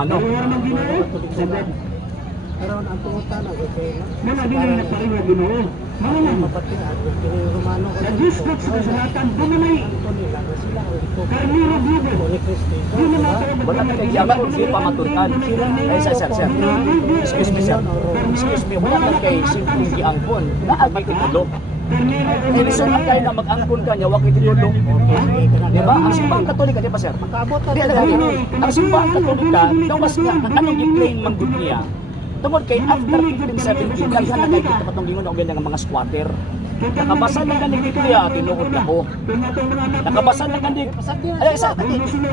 Romano. Karon ang tungutan ang okay. Mga din na pareho Ginoo. Mga man Mapatian kini Romano ko. nag-discuss sa kasulatan doon na Sila Carmelo Bibo. ni Cristo. Doon na Wala na kay Yaman kung sino pamaturkan. Ay, sir. Excuse me, sir. Excuse me, wala na kay simpleng giangkon. Naagi titulo. Kinisun ang kayo na mag-angkon ka niya, wakit titulo. Diba? Ang simbang katolika, di ba, sir? Makaabot Di alaga yun. Ang simbang katolika, dawas nga, anong i-claim man good niya? Tungkol kay after 1570, daghan na kayo dito patong lingon ang ng mga squatter. Nakabasa na ganing Biblia, tinuod ako. Nakabasa na ganing. Ay, isa,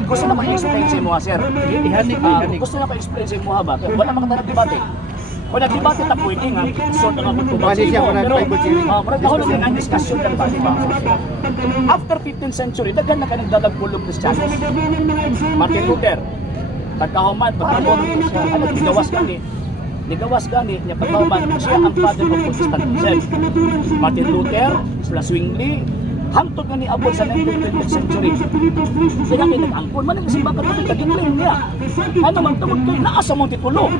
gusto na ma-explain sa mo, sir. Gusto na ma-explain sa mo ba? Wala mga debate. Kung nag-debate na pwede nga, so na ako tubag sa imo. Pero, marag ako lang ang discussion lang ba, di ba? After 15th century, daghan na ka nagdadagpulong Kristiyanos. Martin Luther, pagkahuman, Nigawas gani niya pagkahuman, siya ang father of Protestantism. Martin Luther, sila Zwingli, hangtod nga ni abot sa 19th century. Sila may nag-angkon, man ang simbang katulog, nag-claim niya. Ano man tungkol kayo, naasa mong titulo.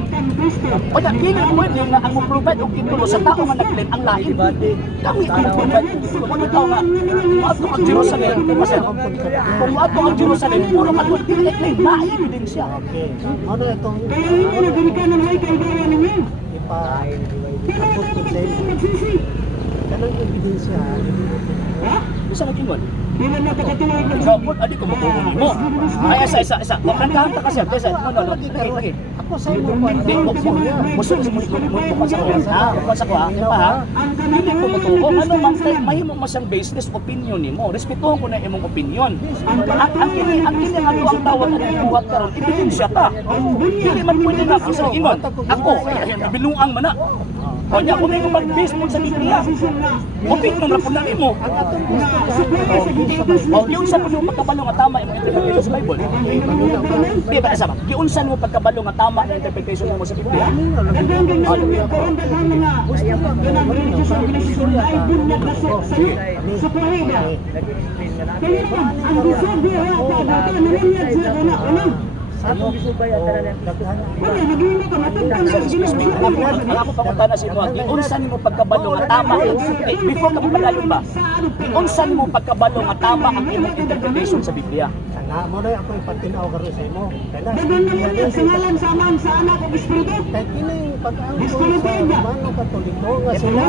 O na, hindi pwede nga ang provide og titulo sa tao nga nag-claim ang lain. Kami ang provide og titulo. Kung tao nga, maato ang Jerusalem, kung maato ang Jerusalem, puro katulog, claim, lain din siya. Okay. Ano itong Kaya ano din ka nang may kaibigan ninyo. ipa-abot ko sa iyo. Kanang ebidensya. Ha? Bisa nag-ingon. Di na nakakatuloy ng So, adi ko matulungan mo. Ay, isa. O, kanta ka siya. Lagi. Ako sa iyo pa. Hindi, musul mo sa ko. Sa ko, ha? Hindi ko matulungan. Ano man, mahimo mo siyang baseless opinion ni mo. Respetuhan ko na imong opinion. Ang kini nga ang tawag na ibuhat karon, ebidensya ka. Dili man pwede na ako sa ingon. Ako, binuang man na. O niya, kung may mag-base mo sa Biblia, opinion na po na mo. O, giunsan mo yung pagkabalo nga tama yung interpretation sa Bible. Di ba, kasama? Giunsan mo pagkabalo nga tama yung interpretation mo sa Biblia. Ano gisubay ang tanan ng daghan. Ako pangutana si mo, giunsan mo pagkabalo nga tama. Before ka padayon ba? Giunsan mo pagkabalo nga tama ang imong interpretation sa Biblia. Sana mo na ako ipatinaw karon sa imo. Kaya Singalan sa man sa anak o espiritu. kay kini pag-angkon sa Romano Katoliko nga sila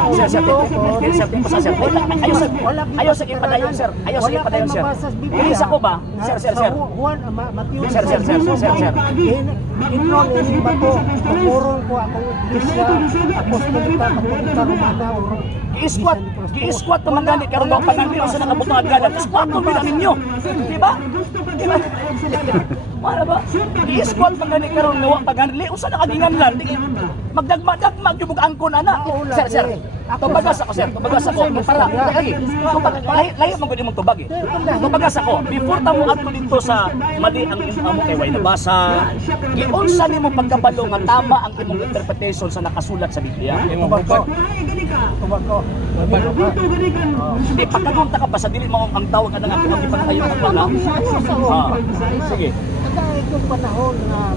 Ayaw sa ipadayon, sir. Iisa ko ba? Sir. Juan Matthew. Sir. Inron ini bato purong ko akong iglesia apostolika katolika romana Gi-squat naman gani karon ang pangandiyo sa nakabutang agad. Squat mo bila ninyo. Di ba? Para ba? Gi-squat man gani karon nga paganli usa na kaginganlan. Magdagma-dagma gyud og angkon ana. Sir. Tubagas ako, sir. Tubagas ako. Para lagi. Lahi mo gud imong tubag eh. Tubagas ako. Before ta mo adto dito sa mali ang imo kay way nabasa. Giunsa nimo pagkabalo nga tama ang imong interpretation sa nakasulat sa Biblia? Tubako. Di pagkagunta ka pa sa dili mo ang tawag ana nga kung ipatayo ka na. Sige. Kaya itong panahon na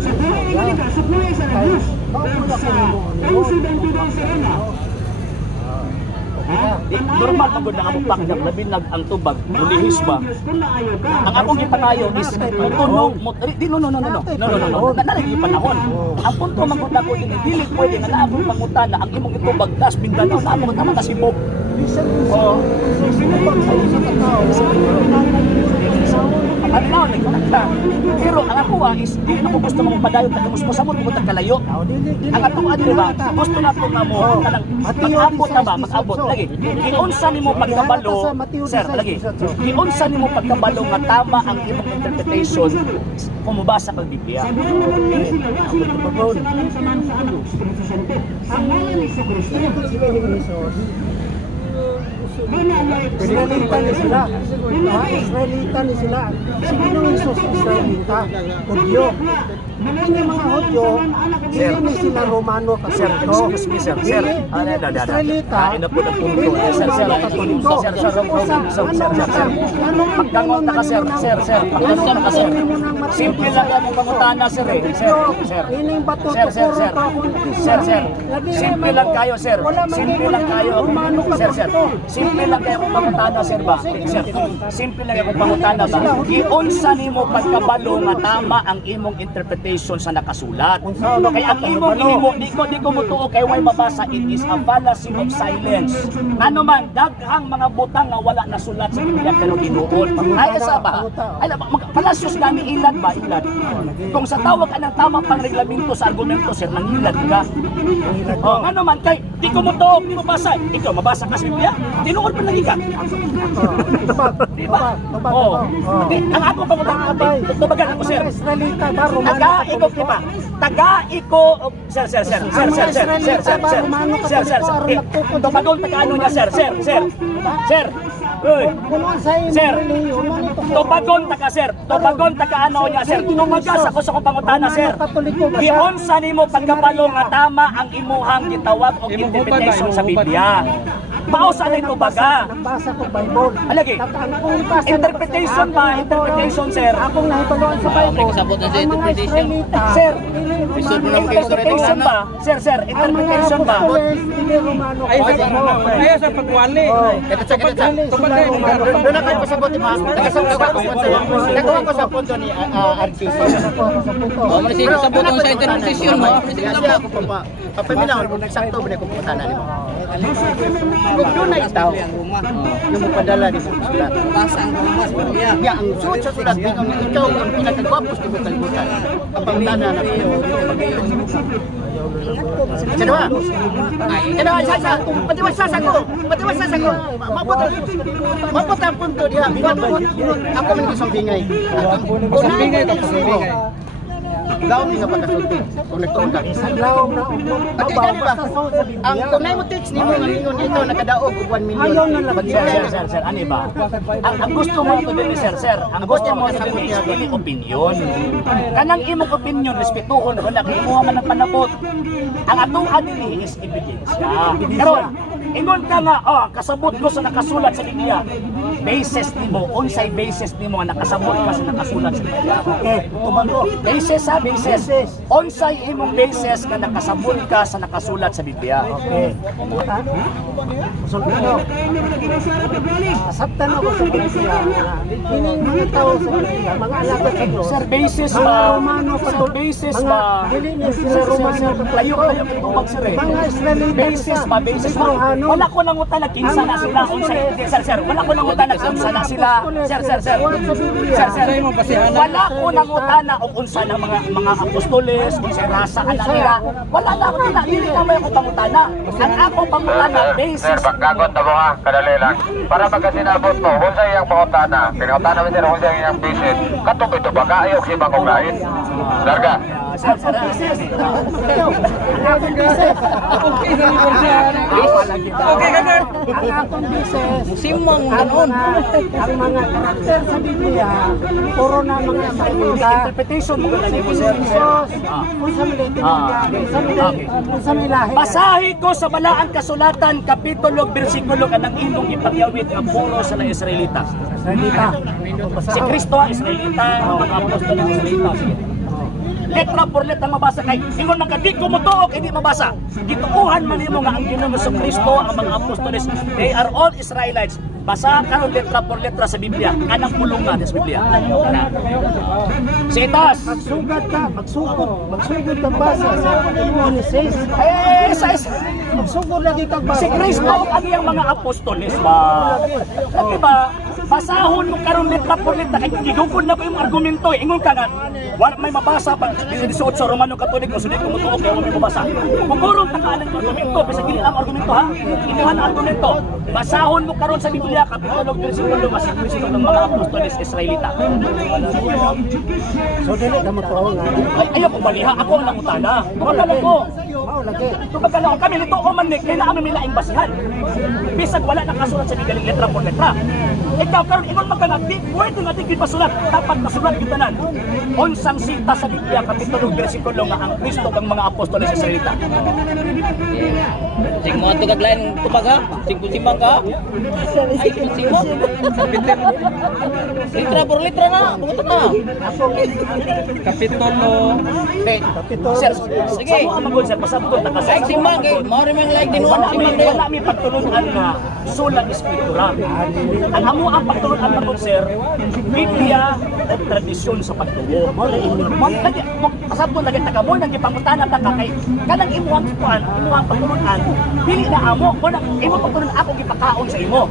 Normal na gud na among pakdak labi nag ang tubag ulihis ba. Ang akong gipanayo is tunog mo no. Nanalagi panahon. Ang punto man gud nako dili pwede nga naa akong pangutana ang imong itubag tas Mindanao na among tama ta Cebu. Ano na pero ang ako is di na ko gusto mong padayon ta gusto sa mo tag kalayo. Ang ato adto ba gusto na ko na mo kanang mag-abot na ba mag-abot lagi. Giunsa nimo pagkabalo sir lagi. Giunsa nimo pagkabalo nga tama ang imong interpretation kung mabasa kag Biblia. Israelita ni sila. Israelita ni sila. Si Ginong Hesus Israelita. Hudyo. Ini mga Hudyo, hindi sila Romano Sir, Katoliko. excuse me, sir. Sir, Israelita. Kain na po na punto. Sir, Pagdangon ka, sir. Pagdangon ka, sir. Simple lang yan ang pangutana, sir. Sir. Ining bato Sir. Sir. Simple lang kayo, sir. Simple lang kayo. Sir. Simple lang kayo kung pangutana, sir ba? Sir. Simple lang kung pangutana ba? Giunsa nimo pagkabalo nga tama ang imong interpretation sa nakasulat. Kaya ang imong di ko mutuo kay way mabasa, it is a fallacy of silence. Ano man daghang mga butang nga wala nasulat sa Biblia pero ginuon. Ay sa ba? Ay palasyos gani ilad ba? Ilad. Kung sa tawag ka ng tama pang reglamento sa argumento, sir, nangilad ka. Oh, ano man kay di ko mutuo, di mo basa. Ikaw mabasa ka sa Biblia? Tinuod pa lagi ka. Di ba? Oh. Ang ako tubagan ako, sir. Israelita ba Romano Taga-iko, di ba? Taga-iko, sir. Tubagon taga-ano niya, sir. Uy. Sir. Tubagon taga-ano niya, sir. Tumagas ako sa kupangutana, sir. Giunsa nimo pagkabalo nga tama ang imuhang gitawag o interpretation sa Biblia. Pausa na ito baga. Nagbasa ko Bible. Alagi. Interpretation, sir. Akong nahibaloan sa Bible. Nagsabot na sa Ang mga interpretation. Israelita. Sir, Bisod mo lang kayo interpretation ba? Sir, Ang mga interpretation ba? Apostoles, hindi Romano. Ayaw sa pagwali. Ito sa Doon na kayo pasabot, ma. Nagawa ko sa punto ni Artis. Oh, masig sa butong sa interpretation mo. Kasi ako pa papaminaw kung eksakto ba ko pupunta na nimo. Kung doon na itaw, yung padala ni mo sulat. Basa ang mas Biblia. Ya, ang sulat sa sulat din ang ikaw ang pinakagwapos ni mo kalibutan. Ang pangtana na ko. Kedua, patiwasa ko. Mabot ang punto dia. Ako man isang bingay. Isang bingay ka bingay. Laom nga pagkasulti. Kung nagtuon ka. Laom na Pagkikan ba? Ang tunay mo text nimo nga ningon ito nakadaog og 1 million. Ayaw na lang. Sir, ano ba? Ang gusto mo ito din, sir. Ang gusto mo ito din is dili opinion. Kanang imong opinion, respetuhon, wala kay imuha man ang panabot. Ang atong adili is ebidensya. Pero, ingon ka nga, kasabot ko sa nakasulat sa Biblia. Basis nimo, unsay basis nimo nga nakasabot ka sa nakasulat sa Biblia. Okay, tumago. Basis ha, basis. Unsay imong basis nga nakasabot ka sa nakasulat sa Biblia. Okay. Asaptan ako sa Biblia. Kining mga tao sa Biblia, mga alaga sa Diyos. Sir, basis Mga ba? Romano Sir, Katoliko. basis Mga ba? dili ni sila Romano Layo kayo kay Bumag, sir. Mga Israelita. Basis ba? Basis ba? Wala ko nang utana kinsa na sila. Sir. Wala ko nang utana kinsa na sila. Sir. Wala ko nang utana o unsa na mga apostoles, unsa rasa ana nila. Wala na ako na. Dili na may ako pangutana. Ang ako pangutana basis. Sir, pagkagot na mo ha, kadali lang. Para pagkasinabot mo, kung sa iyang pangutana, pinangutana mo sir, kung sa iyang bisit, katok ito ba, kaayok si Bangong Lain? Larga. Sir. Okay ka sir. Ang atong business. Simong Ang ganon. mga karakter sa Biblia, puro na mga Israelita. Interpretation mo na nimo, sir. Jesus, kung sa milay, kung sa milahe. Basahi ko sa balaang kasulatan, kapitulo, bersikulo, kanang imong ipagyawit nga puro sa mga Israelita. Israelita. Si Kristo ang Israelita, ang mga apostol ng Israelita. Sige. Letra por letra mabasa kay ingon man di ko motuog hindi mabasa. Gituuhan man nimo nga ang Ginoo sa Kristo ang mga apostoles, they are all Israelites. Basa ka letra por letra sa Biblia, kanang pulungan sa Biblia. Sitas. Magsugod ka basa sa Genesis. Magsugod lagi kag basa. Si Kristo ang iyang mga apostoles ba? Lagi ba? Basahon mo karon letra por letra kay gigugod na ko yung argumento. Ingon ka nga, wala may mabasa pa. Disuot sa Romano Katoliko, sudi ko mutuog kay wala may mabasa. Kung purong takaan ang argumento, bisag dili ang argumento ha. Inuhan ang argumento. Basahon mo karon sa Biblia kapitulo bersikulo masig ng mga apostoles Israelita. So dili ka matuaw nga. Ayaw ko baliha, ako ang nangutana. Wala lang ko. lagi. Kumbaga lang kami nito o manik, kaya na kami milaing basihan. Bisag wala nakasulat sa bigaling letra por letra. Ikaw karon ingon magkanati, pwede nga di pasulat, dapat masulat gitanan. Unsang sita sa Biblia kapitulo bersikulo nga ang Kristo kang mga apostol sa salita. Sing mo ato kaglain tubag ha? Sing simbang ka? Ay, sing mo? Litra por litra na, buto na. Kapitulo. Sir, Sige. sa mga magod sir, pasabot na kasi. Ay, simbang kay mao rin mang like din mo Wala simbang mi dayo. wala mi pagtulunan nga sulat escritura. Ang amo ang pagtulunan magod sir, Biblia o tradisyon sa pagtuo. Pasabot lagi taga mo nang gipangutana ta ka kay kanang imuhang kuan, imuhang pagtulunan, dili na amo mo nang imo pagtulunan ako gipakaon sa imo.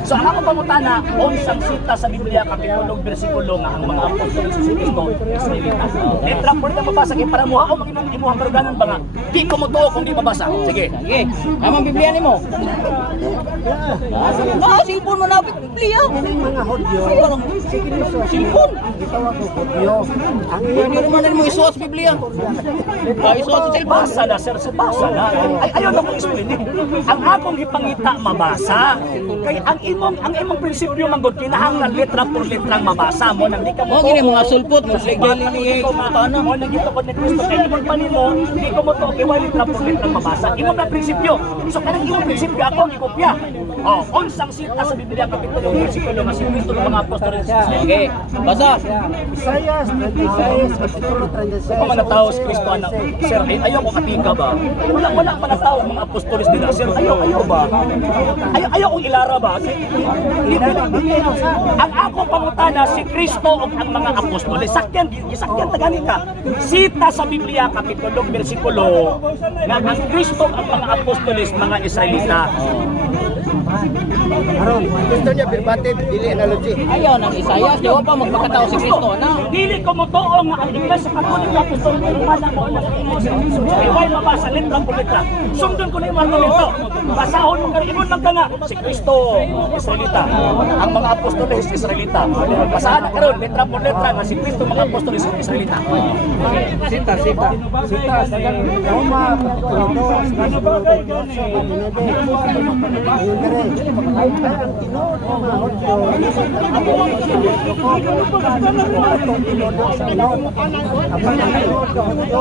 So ang ako pangutana, unsang sita sa Biblia kapitulo bersikulo nga ang mga apostol sa Kristo Israelita. Letra por na mabasa kay para mo ako imuhang karuganan ba nga di ko mo to kung di mabasa. Sige. Sige. Amang Biblia nimo. Ah, cellphone mo na Biblia. Ang mga Hudyo, Cellphone. gitawag ko Hudyo. Ang Pwede naman din mo isuot sa Biblia. Ah, isuot sa cellphone. Basa na sir, basa na. Ay ayaw na ko explain. Ang akong gipangita mabasa. Kay ang imong prinsipyo manggod kinahanglan letra por letrang mabasa mo nang di ka Mo gini mga sulpot mo legal ni ano mo nang gito ko ni Kristo kay imong panimo di ko mo to kay wala letra por letrang mabasa. Imong na prinsipyo. So kanang imong prinsipyo ako ang ikopya. Oh, unsang sita sa Biblia kapitulo bersikulo nga si Kristo ng mga apostol sa Okay. Basa. Isaias 36, kapitulo 36. Kung mga tao sa Kristo anak, sir, ayaw ko katika ba? Wala pa na tao mga apostolis nila, sir, ayaw ba? Ayaw kong ilara ba? Ang ako pangutana si Kristo o ang mga apostolis, sakyan tagani ka. Sita sa Biblia, kapitulo, bersikulo, nga ang Kristo ang mga apostolis, mga Israelita. Aron, Gusto niya verbatim, dili analogy. Ayaw ng Isaias, di pa magpakatao si Kristo na. Dili ko mo to nga ang Iglesia Katolika apostol ko na mo na ay mabasa letra por letra. Sundon ko na yung argumento. Basahon mo kay imong lang nga si Kristo Israelita. Ang mga apostoles Israelita. Basahan na karon letra por letra nga si Kristo mga apostoles Israelita. sita, Roma, kapitulo 2, kapitulo 28, ayun na rin. Ay, ang tinood ng mga Hudyo, itong tinood sa tinood. Ang mga tinood ng Hudyo,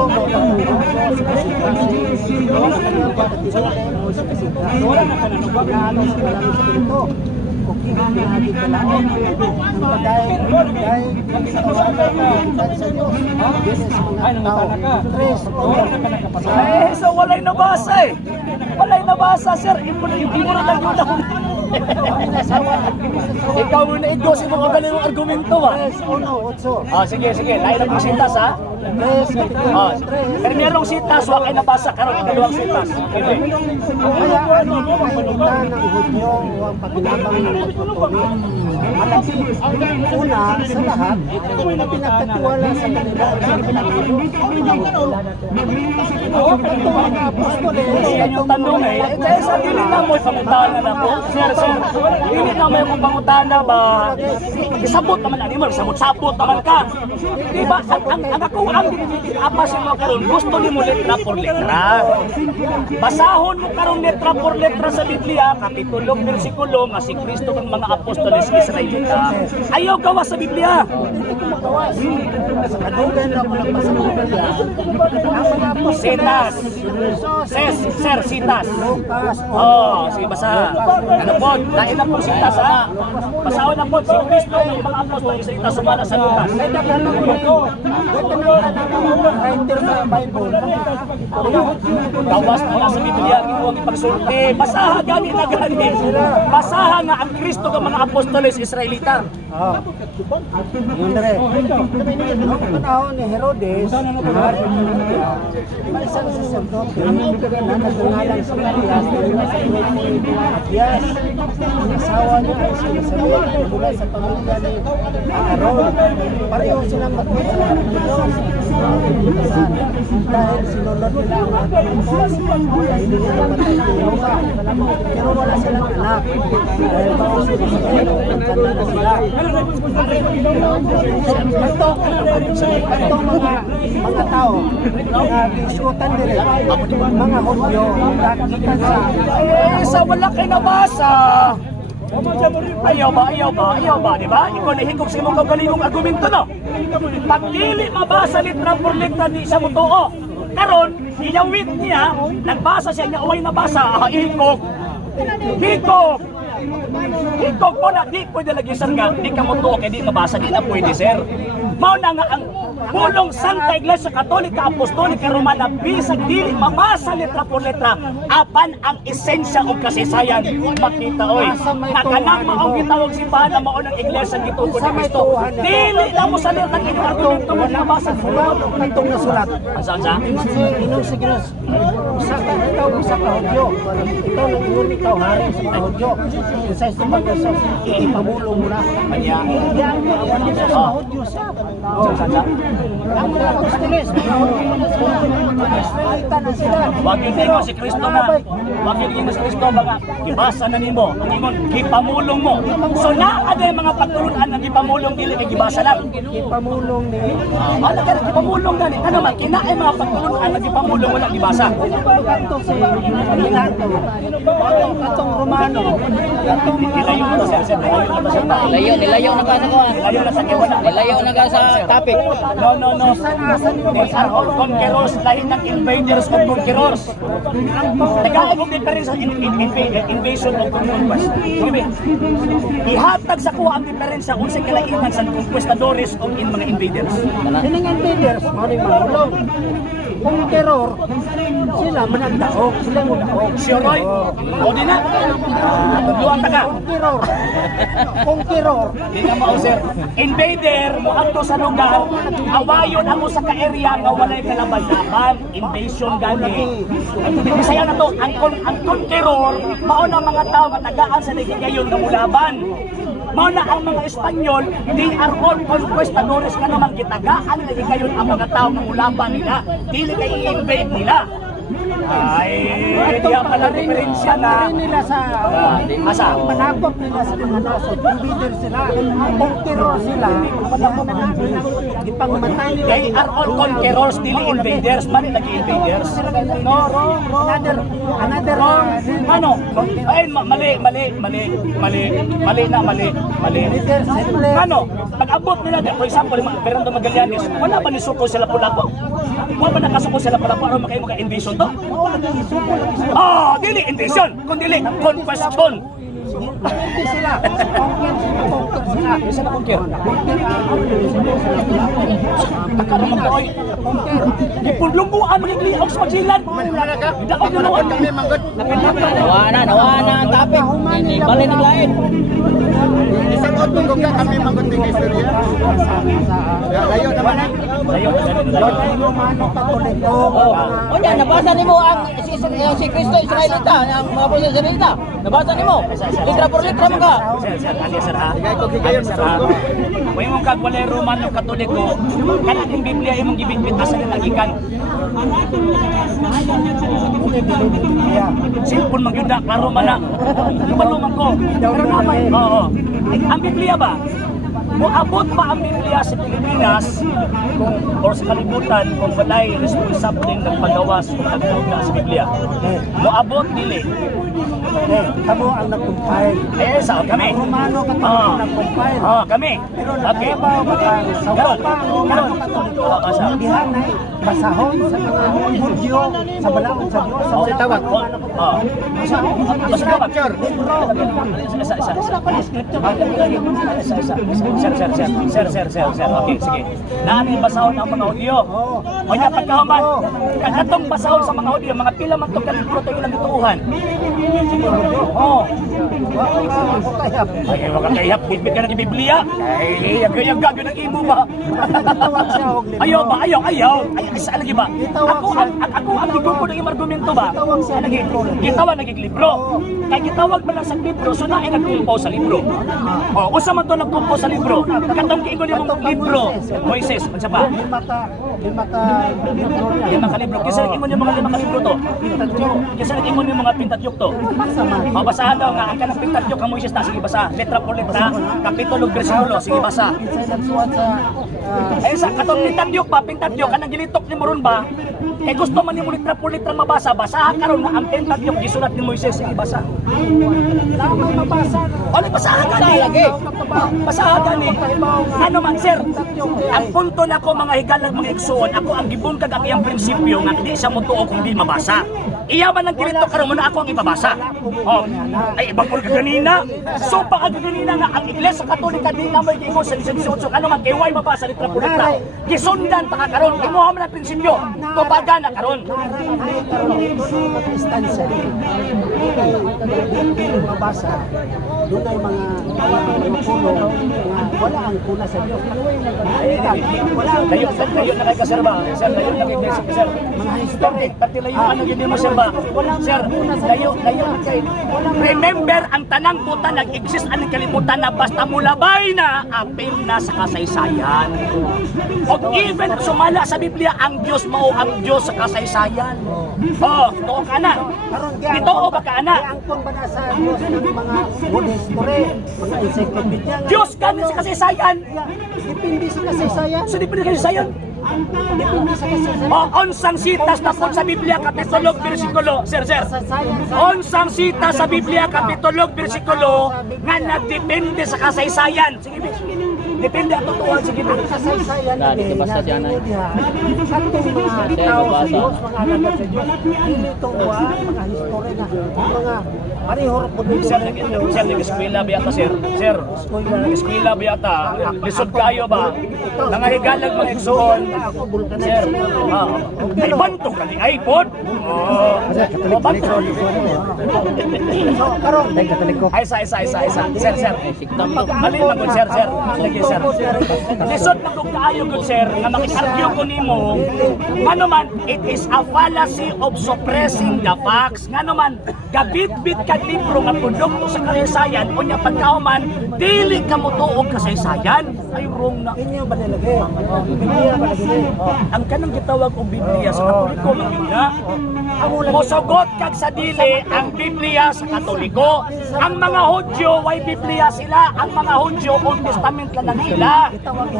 Eh, so walay nabasa eh. Walay nabasa, sir. Imura lang yun ako. Ikaw mo na i-dose mo ka ganun yung argumento ba? Sige. Lain ang mga sitas ha. Pero merong sitas, wala kayo nabasa karon ikalawang sitas. Hindi. Kaya ano mo makikita ng Hudyo o ang paginabang ng pagtutuloy? Malaki. Una, sa lahat, na pinagkatiwala sa kanila sa mga apostoles. Yan yung tanong eh. Kaya sa dili na mo pangutana na po. Sir, dili na mo yung pangutana ba? Sabot naman animal, sabot naman ka. Diba? Ang ako ang apa sa mga karon, gusto ni mo letra por letra. Basahon mo karon letra por letra sa Biblia, kapitulo, bersikulo nga si Kristo ng mga apostoles Israelita. Ayaw gawa sa Biblia. Kadugan na ako nagbasa ng Biblia. Ang mga apostoles, Sitas. Sir, sitas. Sige, basa. Ano po? Dahil na po sitas, ha? Basahon na po, si Kristo ng mga apostol Israelita sumala sa Lucas. writer sa Bible. Gawas na sa Biblia, ginuwang ipagsulti. Basaha gani na gani. Basaha nga ang Kristo ng mga apostoles Israelita. Yun na rin. Noong panahon ni Herodes, hari ng Judea, may isang sacerdote na nagngangalang si Matias Matias, ang asawa niya ay si Elizabeth na mula sa pamilya ni Aaron. Pareho silang magpunta ng Diyos. dahil sinunod nila ang mga Diyos, dahil hindi nila matay ng Jehovah. Pero wala silang anak. Dahil bawas sila sa Panginoon, nagkanda na sila. Itong mga tao na isuotan din mga Hudyo, nakita sa Sa wala kayo nabasa. Ayaw ba, di ba? Ikaw nahigog sa imong kagalingong argumento, no? Pagdili mabasa litra por litra di siya mutuo. Karon, ilawit niya, nagbasa siya niya, uway nabasa, higog po na, di pwede lagi sir nga, di ka mutuo, kaya di mabasa, di na pwede sir. Mao na nga ang pulong Santa Iglesia Katolika Apostolika Romana, bisag dili mabasa litra por litra, apan ang esensya o kasaysayan makita oy. Nakanang maong gitawag simbahan na mao ng iglesia gituod ni Kristo. Dili na mo sa litra inyong argumento mo nabasa itong nasulat. Saan sa? Inong si Ginos, isa ka Hudyo. Ikaw nag-iwan ikaw hari sa mga Hudyo. Isa sa mga ipamulong mo na. Kanya. Hindi ang awan nila sa mga Hudyo siya. Saan sa? Ang mga Apostoles, mga Hudyo na sila. Israelita na sila. Wag hindi mo si Kristo na. Wag hindi mo si Kristo mga gibasa na nimo. Ang ingon gipamulong mo. So naa day mga pagtulunan na gipamulong dili kay gibasa lang. Ipamulong ni Wala ka gipamulong gani. Ano man kinaay mga pagtulunan na gipamulong wala gibasa. Kanto si Pilato, katong Romano, katong mga Ilayo mo sir, ilayo mo ba sir? Nilayo na ka sa kuha. Ilayo na sa kiwana. Nilayo na ka sa topic. No. They are all conquerors, lahi ng invaders of conquerors. Tagaan kong diferensya invasion of conquest. Sige, ihatag sa kuha ang diferensya kung sa kilainan sa conquistadores o in mga invaders. Kining invaders, maraming mahulog. Kung terror, sila managdaog, sila mudaog. Sure, Roy? O di na? Luwang taga. Kung terror, Di na mao sir. Invader mo adto sa lugar, awayon amo sa ka-area nga walay kalaban-laban, invasion gani. Bisaya na to, ang conqueror mao na mga tao nga tagaan sa nagigayon nga mulaban. Mao na ang mga Espanyol, they are all conquistadores nga naman gitagaan na nagigayon ang mga tao nga mulaban nila. Dili kay i-invade nila. Ay, diya pala diferensya na. nila sa Asa? panakop nila sa mga nasod, invader sila. Kung terror sila, ipangmatay nila. They are all conquerors, dili invaders. Mali lagi invaders. No, wrong. Another Ano? Ay, mali. Ano? Pag-abot nila, for example, Fernando Magallanes, wala ba ni suko sila Lapu-Lapu? Wala ba nakasuko sila Lapu-Lapu aron makaimo ka invasion to? Dili invasion, kundi dili conquestion. Hindi sila. Conquer sila. Isa na conquer. Ipulunguan mag-igliog sa Magellan. Daog na naman. Kami manggod. Nawana ang topic. Balik ng lain. Isang otong ka kami manggod ng istorya. Layo naman na. Romano Katoliko. O yan, nabasa nimo ang si Kristo Israelita, ang mga puso Israelita. Nabasa nimo. Litra por litra mo ka. Sir, ali sir ha. Kaya ko gigayon Sir sa ha. suko. Kung imong kagwalay Romano Katoliko, kanang yung Biblia imong gibitbit asa na nagikan. Silpon magyuda, klaro man na. Lumaluman ko. Pero naman, oo. Ang Biblia ba? Moabot pa ang Biblia sa Pilipinas or sa kalibutan kung walay responsableng nagpagawas o nagpagawa sa Biblia. Moabot dili. Kamo ang nag-compile. Eh, sa kami. Romano Katoliko nag-compile. Kami. Pero Okay. nagbabaw baka sa Karon. wapa ang Romano Katoliko. Asa? Dihan na basahon sa mga Hudyo, sa balaod sa Diyos, sa Sa tawag. Basta tawag. Sir. Okay, sige. Naaming basahon ang mga Hudyo. O niya pagkahuman. Katong basahon sa mga Hudyo, mga pila man itong kalibro ito ilang bituuhan. Oo. Ay, wag kang kahihap. Bitbit ka na ng Biblia. Ay, yag-yag ng imo ba? Ayaw. Ay, saan lagi ba? Ako ang gigupo ng imong argumento ba? Gitawag nagiglibro. Kaya gitawag man lang sa libro, so naay nagkumpo sa libro. Usa man to nagkumpo sa libro. Katong kiingon imong libro, Moises, unsa pa? lima ka libro niya. Lima ka libro. Kisa ingon yung mga lima ka libro to. Kisa ingon yung mga Pentateuch to. Mabasahan daw nga ang kanang Pentateuch ang Moises na sige basa. Letra por letra, kapitulo bersikulo sige basa. Kinsa nagsuwat sa Ay sa katong Pentateuch ba, Pentateuch kanang gilitok ni moron ba? Eh gusto man nimo letra por letra mabasa, basahan karon nga ang Pentateuch gisulat ni Moises sige basa. may mabasa. Ano basahan gani? Basahan gani. Ano man sir? Ang punto na ko mga higalag mga igsoon, ako ang gibungkag ang iyang prinsipyo nga di siya motuo kung di mabasa. Iya man ang gilitok karon mo na ako ang ibabasa. Oh, ay ibang ko ganina. So pa ganina nga ang Iglesia Katolika di na may gingon sa 18 ano man kay way mabasa letra por letra. Gisundan pa ka karon imuha man ang prinsipyo. Tubaga na karon. Distansya. Mabasa. Doon ay mga puno nga wala ang kuna sa Diyos. Wala ang Layo na kay kaserba. Sir, layo na kay sir. mga History, pati layo ano yun mo sir ba? Sir, layo na kay. Remember, ang tanang buta nag-exist ang kalimutan na basta mulabay na apil na sa kasaysayan. O even sumala sa Biblia, ang Diyos mao ang Diyos sa kasaysayan. Oh, totoo ka na. Ito o baka na. ang kung ba na sa Diyos ng mga good history, mga encyclopedia nga. Diyos ganun sa kasaysayan. Depende sa kasaysayan. So di pa kasaysayan. Depende sa kasaysayan. O onsang sitas na po sa Biblia, kapitulo, bersikulo. Sir. Onsang sita sa Biblia, kapitulo, bersikulo, nga nagdepende sa kasaysayan. Sige, bis. Depende ang totoo. Sige, bis. Kasaysayan Nah, dito basta dyan ay. Katong mga tao sa Diyos, mga alagad sa Diyos, hindi ito mga history na mga parihor po dito. Sir, nag-eskwela ba yata, sir? Sir, nag-eskwela ba yata? Lisod kayo ba? Nangahigalag mga igsoon. Sir, ay bantog ka ni iPod? Oh, bantog. So, karon, Ay, isa. Sir. Halin lang good, sir. Lagi, sir. Lisod na kung kaayo good, sir, nga makisargyo ko nimo. Ano man, it is a fallacy of suppressing the facts. Nga man, gabit-bit ka libro nga produkto sa kasaysayan o niya pagkauman, dili ka mo tuog kasaysayan. Ay, wrong na. inyo ba nilagay? Biblia ba nilagay? Ang kanang gitawag og Biblia sa Katoliko nga mosugot kag sa dili ang Biblia sa Katoliko. Ang mga Hudyo way Biblia sila, ang mga Hudyo Old Testament lang sila.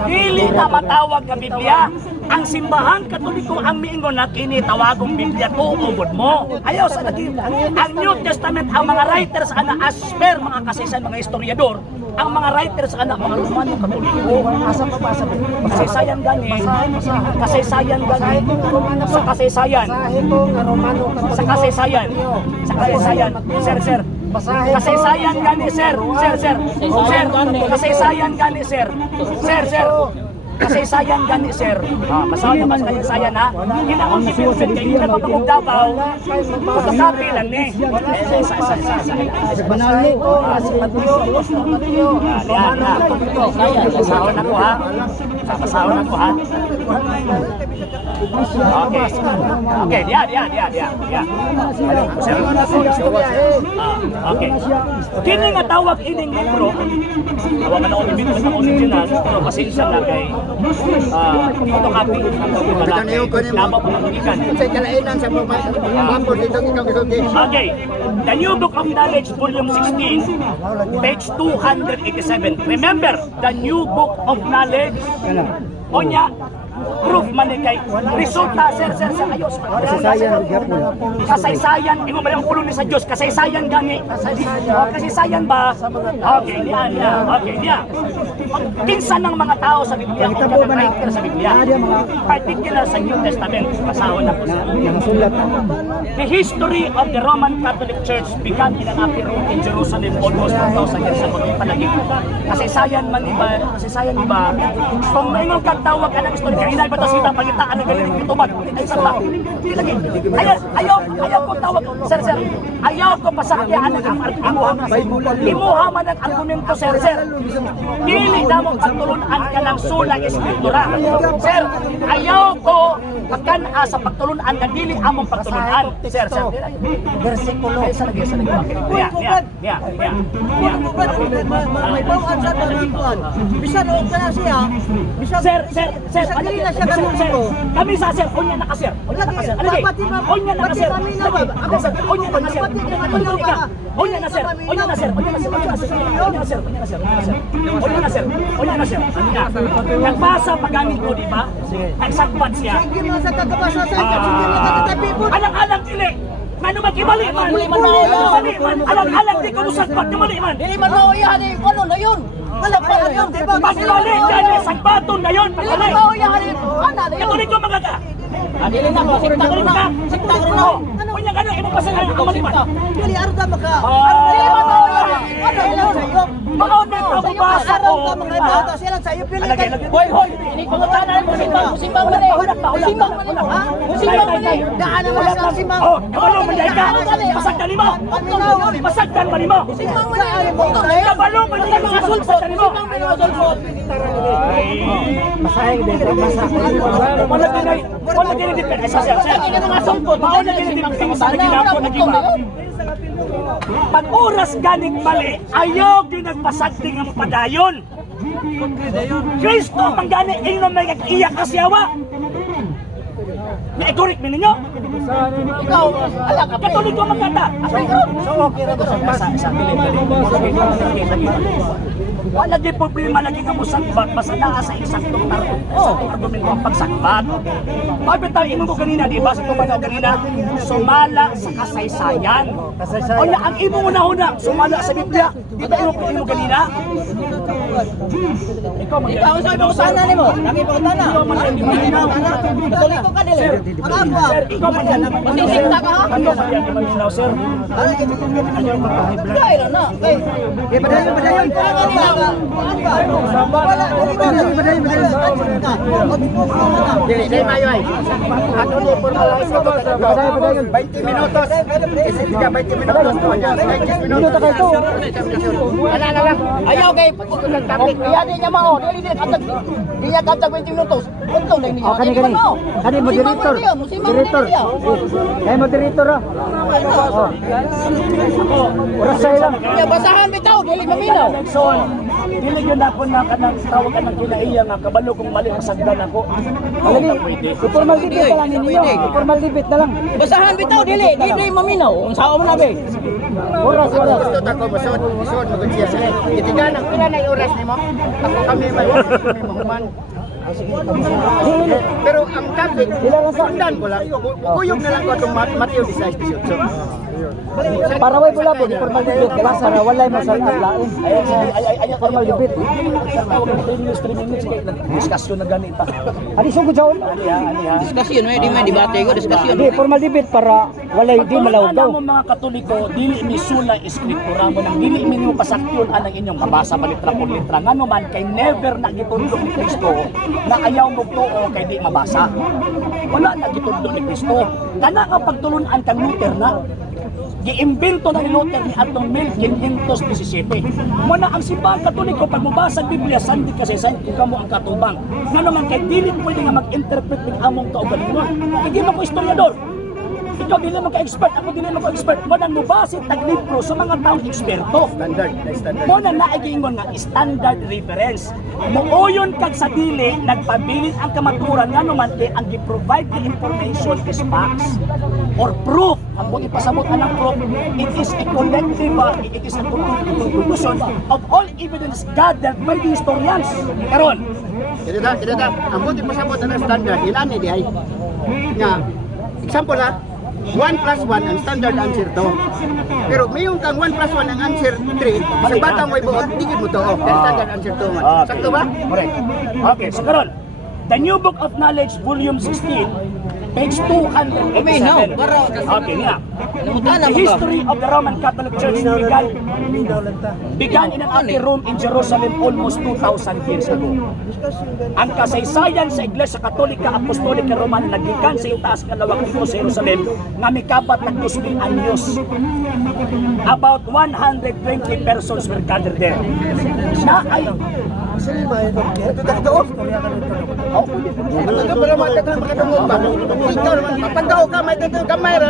Dili na matawag nga Biblia. Ang simbahan Katoliko ang miingon na kini tawagong Biblia tuubod mo. Ayaw sa lagi. Ang New Testament ang mga writers ana as per mga kasaysayan mga historiador, ang mga writers ana mga Romano Katoliko. Asa pa ba sa Kasaysayan gani. Kasaysayan gani. Sa kasaysayan. Basahin ko nga Romano Katoliko. Sa kasaysayan. Sa kasaysayan. Sir. Basahin ko. Kasaysayan gani, sir. Sir. Kasaysayan gani, sir. Sir. Kasaysayan gani, sir. Masabi naman sa kasaysayan, ha? Hinaon si Vincent kayo na papagong Davao. Pagkasabi lang ni. Basahin ko nga si Mateo. Romano Katoliko. Pasahon ako, ha? Pasahon ako, ha? Okay, dia. Okay. Kini nga tawag ining libro. Awa man ako dito sa original, pero pasensya na kay photocopy ang tawag pala. Labo pa ng ikan. Sa kalainan sa mga mambo dito ikaw gisulti. Okay. The New Book of Knowledge, Volume 16, page 287. Remember, the New Book of Knowledge. Onya, proof man kay resulta sir ayos kasaysayan imo ba yung pulo ni sa Dios kasaysayan gani kasaysayan ba okay niya kinsa ng mga tao sa Biblia o mga writer sa Biblia particular sa New Testament pasahon na po the history of the Roman Catholic Church began in an upper room in Jerusalem almost 1,000 years ago palagi kasaysayan iba kung may mga katawag ka ng istorya hinay ba tas kita pangitaan ng galing itubad ay isa pa ayaw ko tawag sir ayaw ko pasakyaan ng imuha man ang argumento sir dili na mo pagtulunan ka ng sula escritura sir ayaw ko pagkan sa pagtulunan nga dili among pagtulunan. Sir. Versikulo. Ay, sa lagi. Yeah. May bawaan sa pagkikuan. Bisan o ka na siya. Bisan Sir, Bisan dili na siya ganun dito. kami sa sir, unya na ka sir. Unya na ka sir. Alagi. Unya na ka sir. Ako sir, unya na ka sir. Unya na sir. Nagbasa pagamit ko, di ba? Nagsagbat siya. Sige mo sa kakabasa sa sige mo kakatabi po. Alang-alang dili. Ano magkibali man? Alang-alang di ko musagbat na mali man. Dili man mauyahan ni ano na yun. Wala pa na yun, di ba? Pagbalik yan, sagbaton na yun. Dili man Pagbalik. mauyahan ni ana na yun. Katuloy ko mga ka. Dili na mo, sikta ko na. Sikta ko na. Kunya ka na, ipapasa na ang mali man. Dili arda maka. Ah. Dili man mauyahan. Ano ilang sa iyo? Maon na ito, bubasa Araw ko. ka mga ibata sila sa iyo pili Lagi. Hoy, ini pangutanan mo simbang man eh. Simbang man eh. Ha? Simbang man eh. Daan naman sa simbang. Oh, kabalo man dahil ka. Pasagdan mo. Pasagdan man mo. Simbang man eh. Kabalo man dahil mga sulpot. Simbang man mga sulpot. Masahe din, masa. Wala din depende sa sir. Hindi ka mga sulpot. Maon na din depende sa ginagawa na giba. Pag oras ganing mali, ayaw yung nagpasagding ang padayon. Kristo pang gani ingnon may iyak kasyawa. Na-correct mo ninyo? Ikaw, ala ka. Katuloy ko magkata. So okay ra ba sa Sa wala di problema lagi ka mo sakbat basta naa sa eksaktong argumento ang pagsakbat. Mabitaw imo ko kanina, di ba? Sa tumanaw kanina, sumala sa kasaysayan. O na ang imo una sumala sa Biblia. Di ba imo kanina? Ikaw sa pangutana nimo. Nakipangutana. Tuloy ko ka dili. Ang agwa. Sir, ikaw man yan. Masisikta ka ha? Ano sa yan? Malinaw, sir. Kaya na. Padayon. Wala. Dili mayo ay. Ato ni formalize ko 20 minutos. Kasi tiga 20 minutos to. 20 minutos kayo to. Ala lang. Ayaw kay pagkukulang topic. Kaya di niya mao. Dili katag. Di niya katag 20 minutos. Untong lang niya. Kani moderator. Moderator. Kay moderator ah. Oras sa ilang. Ya basahan bitaw dili maminaw. Son, dili yun ako na kanang tawag ka ng kinaiya nga kabalo kung mali ang sagdan ako. Lagi, formal debate na lang ninyo. Formal debate na lang. Basahan bitaw dili maminaw. Unsa mo na be? Oras wala. Gusto ta ko masud mo siya sa. Itiganan pila na oras nimo. Ako kami may mahuman. Pero ang topic, sundan ko lang. Kuyog na lang ko itong Matthew 16:18. Para way pula po, formal debate ka lang sana walay masalat lain. Ay, Formal debate. Tawag ng 3 minutes kay diskusyon na ganita. Ani sugod sa una. Diskusyon di may debate ko diskusyon. Hindi, formal debate para walay di malawag daw. Mo mga Katoliko, dili mi sula eskriptura mo nang dili mi mo pasakyon anang inyong mabasa balitra por litra ngano man kay never na gitudlo ni Kristo na ayaw mo tuo kay di mabasa. Wala na gitudlo ni Kristo. Kana nga pagtulunan kang Luther na giimbento na ni Luther ni atong 1517. Muna ang simbahan Katoliko pag mabasa ang Biblia sandi kasi kung kamo ang katubang. Nga naman kay dili pwede nga mag-interpret ng among kaugalingon. Hindi mo ko historiador. Ikaw dili mo ka-expert, ako dili mo ka-expert. Mo nang mubasit tag libro sa mga taong eksperto. Standard. Mo na naigingon nga standard reference. Muuyon kag sa dili nagpabilin ang kamaturan nga naman kay ang gi-provide the information is facts or proof. Ang mo ipasabot anang proof, it is a collective, it is a conclusion of all evidence gathered by the historians. Karon, Ito ta. Ang buti pasabot ang standard ilan ni di ay. Nga example ha. 1 plus 1 ang standard answer to. Pero mayroon kang 1 plus 1 ang answer 3, sa batang may buot, tigil mo to. Kaya standard answer to man. Sakto ba? Correct. Okay, so karon, The New Book of Knowledge, Volume 16, Page 287. Uminaw, para- Okay, nga. Namutana The mo ka. history of the Roman Catholic Church began in an upper room in Jerusalem almost 2,000 years ago. Ang kasaysayan sa Iglesia Katolika Apostolika Romana nagikan sa itaas kalawang nito sa Jerusalem nga mikabat ng 2,000 anyos. About 120 persons were gathered there. Na ay Pero magkakaroon ba? Ikaw naman, pagdaw ka, may dadong kamera.